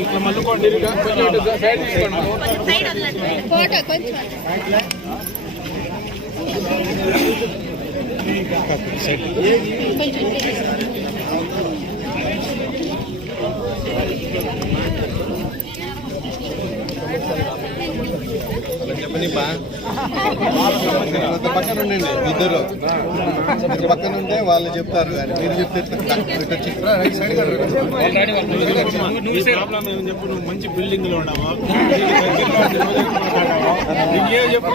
ఇట్లా మల్లుకోండి సైడ్ తీసుకోండి ఫోటో కొంచెం బా పక్కన ఉండండి ఇద్దరు. పక్కన ఉంటే వాళ్ళు చెప్తారు కానీ మీరు చెప్తే ప్రాబ్లం ఏమని చెప్పు నువ్వు మంచి బిల్డింగ్లో ఉన్నావా? చెప్పు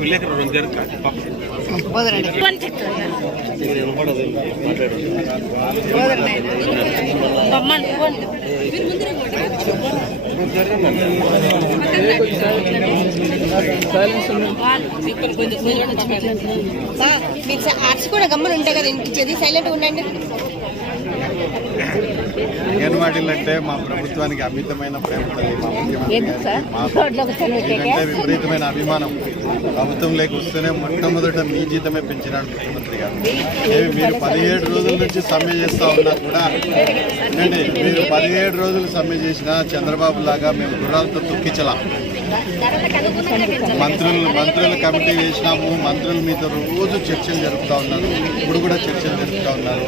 విలేకరు రెండు జరుగుతుంది మీరు ఆర్ట్స్ కూడా గమ్మున ఉంటాయి కదా వినిపించేది సైలెంట్ ఉండండి. అంగన్వాడీలు అంటే మా ప్రభుత్వానికి అమితమైన ప్రేమ. మా ముఖ్యమంత్రి విపరీతమైన అభిమానం. ప్రభుత్వం లేక వస్తేనే మొట్టమొదట మీ జీతమే పెంచినాడు ముఖ్యమంత్రి గారు. ఏమి మీరు పదిహేడు రోజుల నుంచి సమ్మె చేస్తా ఉన్నా కూడా వినండి మీరు పదిహేడు రోజులు సమ్మె చేసినా చంద్రబాబు లాగా మేము గుర్రాలతో తొక్కించలా. మంత్రులు మంత్రుల కమిటీ వేసినాము మంత్రులు మీతో రోజు చర్చలు జరుపుతూ ఉన్నారు ఇప్పుడు కూడా చర్చలు జరుపుతూ ఉన్నారు.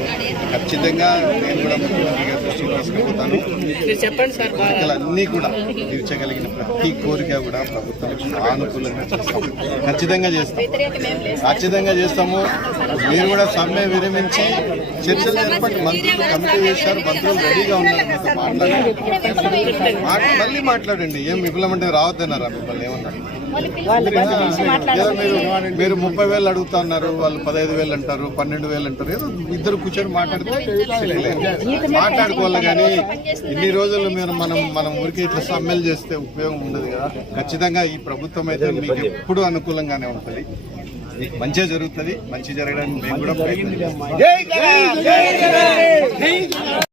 ఖచ్చితంగా నేను కూడా ముఖ్యమంత్రి గారి దృష్టికి తీసుకుపోతాను. కోరికలన్నీ కూడా తీర్చగలిగిన ప్రతి కోరిక కూడా ప్రభుత్వం సానుకూలంగా చేస్తాం. ఖచ్చితంగా చేస్తాం. ఖచ్చితంగా చేస్తాము. మీరు కూడా సమ్మె విరమించి చర్చలు జరపండి మంత్రులు కమిటీ చేశారు మంత్రులు రెడీగా ఉన్నారు మీతో మాట్లాడండి మళ్ళీ మాట్లాడండి. ఏం విఫలమంటే రావద్దన్నారా మిమ్మల్ని? ఏమన్నారు మీరు ముప్పై వేలు అడుగుతా ఉన్నారు వాళ్ళు పదహైదు వేలు అంటారు పన్నెండు వేలు అంటారు. ఏదో ఇద్దరు కూర్చొని మాట్లాడితే మాట్లాడుకోవాలి కానీ ఇన్ని రోజులు మీరు మనం మనం ఊరికి ఇట్లా సమ్మెలు చేస్తే ఉపయోగం ఉండదు కదా. ఖచ్చితంగా ఈ ప్రభుత్వం అయితే మీకు ఎప్పుడు అనుకూలంగానే ఉంటుంది. మీకు మంచిగా జరుగుతుంది మంచి జరగడానికి మేము కూడా ప్రయత్నం.